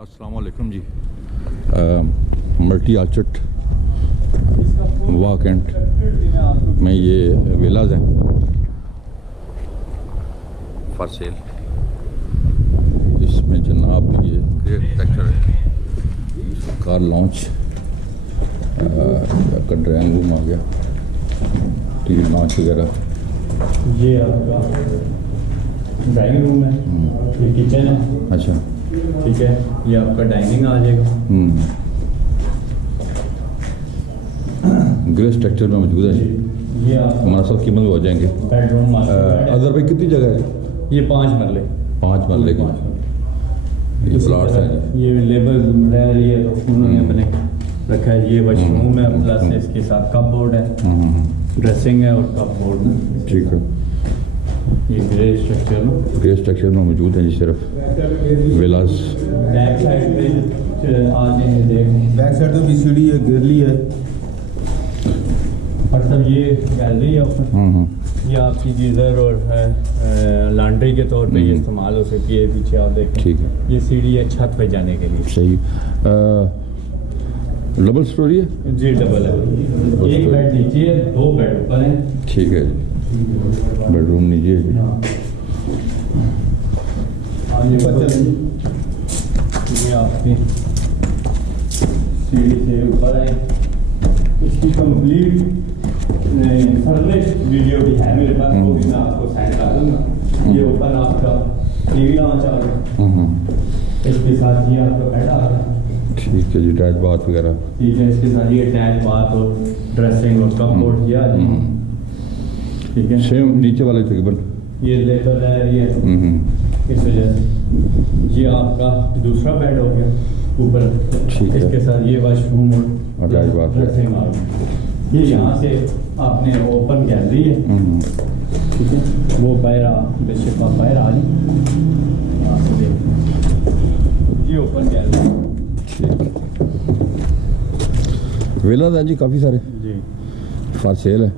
अस्सलाम वालेकुम जी। Multi orchard walk and में ये विलाज हैं फॉर सेल। इसमें जनाब ये ग्रेट स्ट्रक्चर है, कार लॉन्च का ड्राइंग रूम आ गया, टीवी लॉन्च वगैरह। ये आपका ड्राइंग रूम है, ये किचन है। अच्छा ठीक है, ये आपका डाइनिंग आ जाएगा। ग्रे स्ट्रक्चर में मौजूद है। ये आप हमारा सब कीमत में हो जाएंगे। बेडरूम अदर भाई कितनी जगह है? ये 5 मरले 5 मरले के ये प्लाट्स हैं। ये लेबर रह रही है तो उन्होंने अपने रखा है। ये वॉशरूम है, प्लस इसके साथ कप बोर्ड है, ड्रेसिंग है और कप बोर्ड है। ठीक है, ये ग्रे स्ट्रक्चर में में मौजूद है जी। सिर्फ विलास बैक साइड पे आ जाएंगे, देख बैक साइड तो बीसीडी है, गिरली है और सब ये गैलरी है ऊपर। ये आपकी गीज़र और लॉन्ड्री के तौर पे ये इस्तेमाल हो सकती है। पीछे आप देखें, ठीक है, ये सीढ़ी है छत पे जाने के लिए। सही। डबल स्टोरी है जी, डबल है। एक बेड नीचे है, 2 बेड ऊपर हैं। ठीक है जी, बेडरूम नीचे है जी। ये आपकी सीढ़ी से ऊपर है। इसकी कंप्लीट फर्निश्ड वीडियो भी है मेरे पास, वो भी मैं आपको सेंड कर दूंगा। ये ऊपर आपका टीवी लॉन्च आ रहा है, इसके साथ ये आपका बेड आ रहा है। ठीक है जी, अटैच बाथ वगैरह। ठीक है, इसके साथ ये अटैच बाथ और ड्रेसिंग और कप बोर्ड ये आ जाएगा। ठीक है, सेम नीचे वाले तकरीबन ये लेबर है ये इस वजह से। ये आपका दूसरा बेड हो गया ऊपर। ठीक है, इसके साथ ये वॉशरूम और अटैच बाथ है। ड्रेसिंग आ गई। ये यहाँ से आपने ओपन गैलरी है। ठीक है, वो बाहर बेशक आप बाहर आ जाए, यहाँ से देख ये ओपन गैलरी। ठीक है, विलाज है जी काफ़ी सारे जी, फॉर सेल है,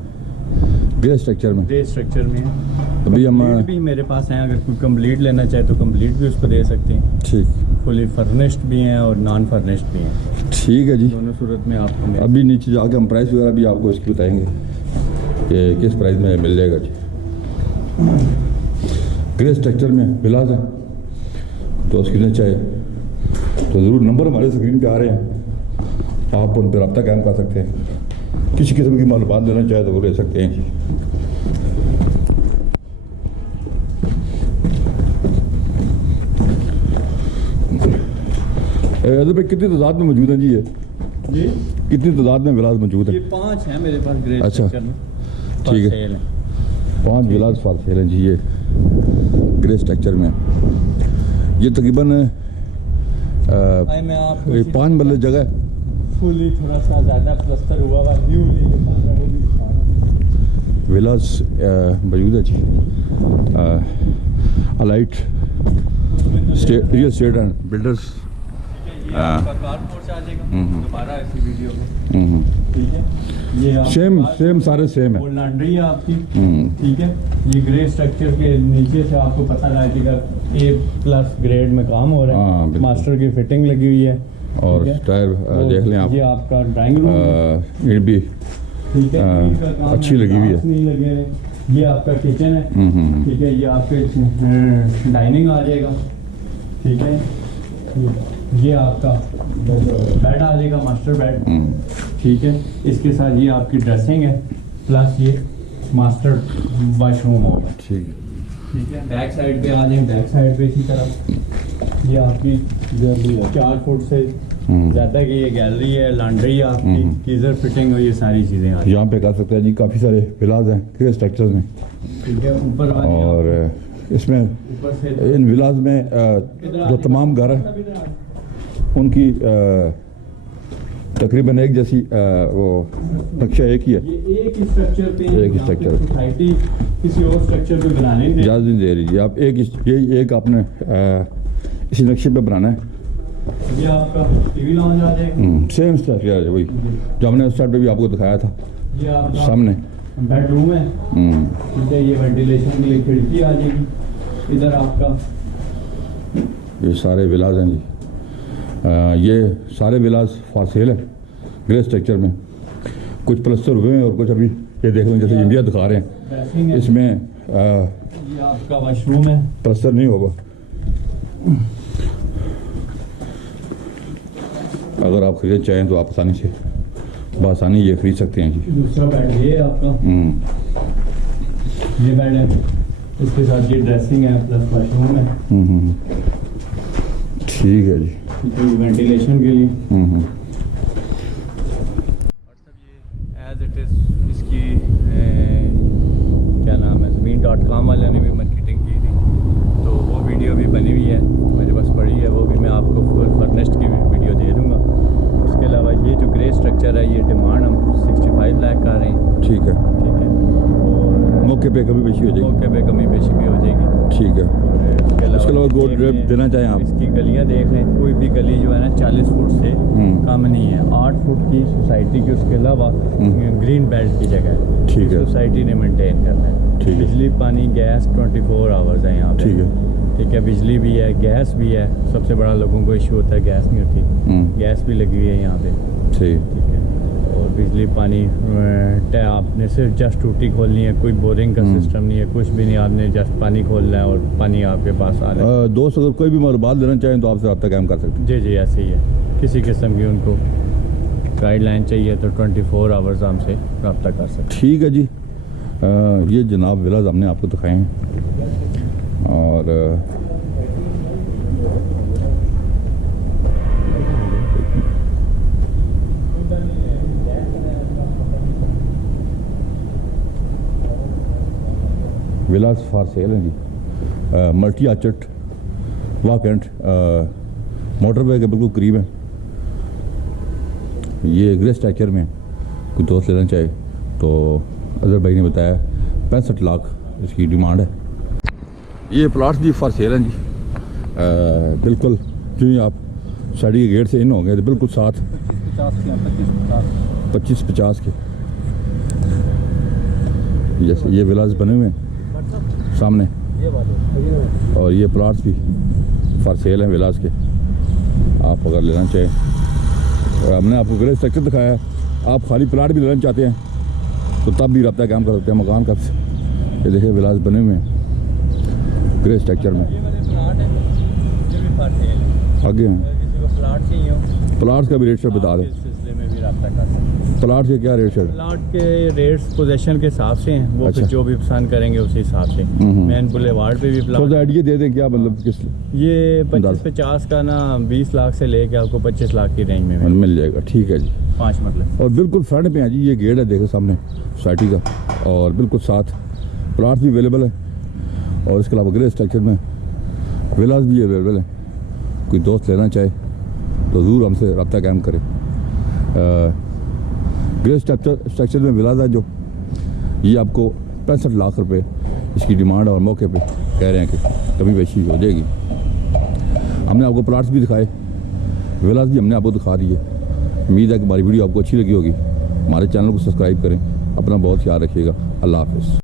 ग्रे स्ट्रक्चर में। ग्रे स्ट्रक्चर में है। अभी हम कंप्लीट भी मेरे पास हैं, अगर कोई कंप्लीट लेना चाहे तो कंप्लीट भी उसको दे सकते हैं। ठीक, फुली फर्निश्ड भी हैं और नॉन फर्निश्ड भी हैं, ठीक है जी। दोनों सूरत में आपको मिल। अभी नीचे जाके हम प्राइस वगैरह भी आपको इसकी बताएंगे कि किस प्राइस में मिल जाएगा जी। ग्रे स्ट्रक्चर में विलाज है, तो उसकी लेना चाहे तो ज़रूर नंबर हमारे स्क्रीन पे आ रहे हैं, आप उन पर रब्ता कायम कर सकते हैं। किसी किस्म की मालूमात लेना चाहे तो वो ले सकते हैं जी। अदर भाई कितनी तादाद में मौजूद है जी? ये जी, कितनी तादाद में विलाज मौजूद है? ये 5 हैं मेरे पास ग्रे अच्छा, स्ट्रक्चर में। ठीक है, सेल 5 विलाज फॉर सेल हैं जी। ये ग्रे स्ट्रक्चर में ये तकरीबन मैं आपको 5 मरले जगह है। फुली थोड़ा सा ज़्यादा प्लस्तर हुआ हुआ न्यूली विलाज मौजूद है जी। Alight state real estate and builders. दोबारा इसी वीडियो में। ठीक है, ये सेम सारे सेम है। लॉन्ड्री है आपकी। ठीक है, ये ग्रे स्ट्रक्चर के नीचे से आपको पता लगेगा A+ ग्रेड में काम हो रहा है। मास्टर की फिटिंग लगी हुई है और टायर देख लें आप। ये आपका ड्राइंग रूम ईंट भी ठीक है, अच्छी लगी हुई है। नहीं लगे हैं। ये आपका किचन है। ठीक है, ये आपके डाइनिंग आ जाएगा। ठीक है, ये आपका बेड आ जाएगा, मास्टर बेड। ठीक है, इसके साथ ये आपकी ड्रेसिंग है, प्लस ये मास्टर वॉशरूम होगा। ठीक है, ठीक है, बैक साइड पे आ जाए, बैक साइड पे इसी तरफ ये आपकी गैलरी है 4 फुट से ज़्यादा की ये गैलरी है, लॉन्ड्री है आपकी, गीजर फिटिंग और ये सारी चीज़ें आ यहाँ पे कर सकते हैं जी। काफ़ी सारे विलाज हैं ग्रे स्ट्रक्चर्स में। ठीक है, ऊपर और इसमें ऊपर से इन विलाज में जो तमाम घर हैं उनकी तकरीबन एक जैसी वो नक्शा एक ही है। ये एक ही स्ट्रक्चर पे एक ही स्ट्रक्चर। सोसाइटी किसी और स्ट्रक्चर पे बनाने नहीं इजाज़त नहीं दे रही जी। आप यही एक आपने इसी नक्शे पे बनाना है। ये आपका टीवी लॉन्च आ जाएगा। सेम स्ट्रक्चर है वही जो हमने उस साइड पे भी आपको दिखाया था ये आपका सामने। बेडरूम है। ठीक है, ये वेंटिलेशन के लिए खिड़की आ जाएगी। इधर आपका ये सारे विलाज हैं जी। ये सारे विलास फॉर सेल हैं ग्रे स्ट्रक्चर में, कुछ प्लस्तर हुए हैं और कुछ अभी ये देख लें जैसे इंडिया दिखा रहे हैं, ड्रेसिंग है, इसमें ये आपका वॉशरूम है। प्लस्तर नहीं होगा। अगर आप खरीद चाहें तो आप आसानी से बआसानी ये खरीद सकते हैं जी। दूसरा बेड ये है आपका, ये बेड है, इसके साथ ये ड्रेसिंग है प्लस वॉशरूम है। ठीक है जी। वेंटिलेशन के लिए एज इट इज़ इसकी क्या नाम है, ज़मीन.com वाले ने भी मार्केटिंग की थी, तो वो वीडियो भी बनी हुई है मेरे पास पड़ी है, वो भी मैं आपको फुल फर्निश्ड की वीडियो दे दूँगा। उसके अलावा ये जो ग्रे स्ट्रक्चर है, ये डिमांड हम 65 लाख कर रहे हैं। ठीक है, ठीक है, और मौके पे कभी बेची हो जाएगी। मौके पे कमी बेशी भी हो जाएगी। ठीक है। उसके अलावा गोल्ड ये ड्रेप देना चाहें आप? इसकी गलियां देख लें, कोई भी गली जो है ना 40 फुट से कम नहीं है। 8 फुट की सोसाइटी की, उसके अलावा ग्रीन बेल्ट की जगह है। ठीक है। सोसाइटी ने मेंटेन करना है। ठीक है। बिजली पानी गैस 24 आवर्स है यहाँ पे। ठीक है। ठीक है, बिजली भी है, गैस भी है। सबसे बड़ा लोगों को इशू होता है गैस नहीं होती, गैस भी लगी हुई है यहाँ पे। ठीक ठीक है, और बिजली पानी आपने सिर्फ जस्ट टूटी खोलनी है, कोई बोरिंग का सिस्टम नहीं है, कुछ भी नहीं, आपने जस्ट पानी खोलना है और पानी आपके पास आ रहा है। दोस्त अगर कोई भी मालूमात लेना चाहें तो आपसे रब्ता कायम कर सकते हैं। जी जी, ऐसे ही है। किसी किस्म की उनको गाइडलाइन चाहिए तो 24 आवर्स हमसे रब्ता कर सकते हैं। ठीक है जी। ये जनाब विलाज हमने आपको दिखाए हैं और विलास फॉर सेल हैं जी। मल्टी आर्चड वाकेंट मोटरवे के बिल्कुल करीब है। ये ग्रे स्ट्रक्चर में कोई दोस्त लेना चाहे तो अजहर भाई ने बताया 65 लाख इसकी डिमांड है। ये प्लाट्स भी फॉर सेल हैं जी। बिल्कुल जो ही आप साड़ी के गेट से इन होंगे तो बिल्कुल साथ 25-50 के जैसे ये विलास बने हुए हैं सामने, और ये प्लाट्स भी फॉर सेल हैं विलास के। आप अगर लेना चाहें, हमने आपको ग्रे स्ट्रक्चर दिखाया है, आप खाली प्लाट भी लेना चाहते हैं तो तब भी रब्ता काम कर सकते हैं मकान का। ये देखिए विलास बने हुए हैं ग्रे स्ट्रक्चर में। आगे हैं प्लाट्स का भी रेट सर बता दें। प्लाट के क्या रेट है? प्लाट के रेट्स पोजीशन के हिसाब से हैं, वो अच्छा। फिर जो भी पसंद करेंगे उसी हिसाब से। मेन बुलेवार्ड पे भी थोड़ा प्लाट, सा आइडिया दे दें क्या मतलब किस ये 25-50 का ना 20 लाख से लेके आपको 25 लाख की रेंज में मिल जाएगा। ठीक है जी। 5 मतलब। और बिल्कुल फ्रंट पे है जी, ये गेट है देखो सामने सोसाइटी का, और बिल्कुल साथ प्लाट भी अवेलेबल है, और इसके अलावा ग्रे स्ट्रक्चर में विलास भी अवेलेबल है। कोई दोस्त लेना चाहे तो ज़रूर हमसे रब्ता कायम करें। ग्रे स्ट्रक्चर में विलास है जो, ये आपको 65 लाख रुपए इसकी डिमांड और मौके पे कह रहे हैं कि कभी बेची हो जाएगी। हमने आपको प्लाट्स भी दिखाए, विलास भी हमने आपको दिखा दिए। उम्मीद है कि हमारी वीडियो आपको अच्छी लगी होगी। हमारे चैनल को सब्सक्राइब करें। अपना बहुत ख्याल रखिएगा। अल्लाह हाफ़िज़।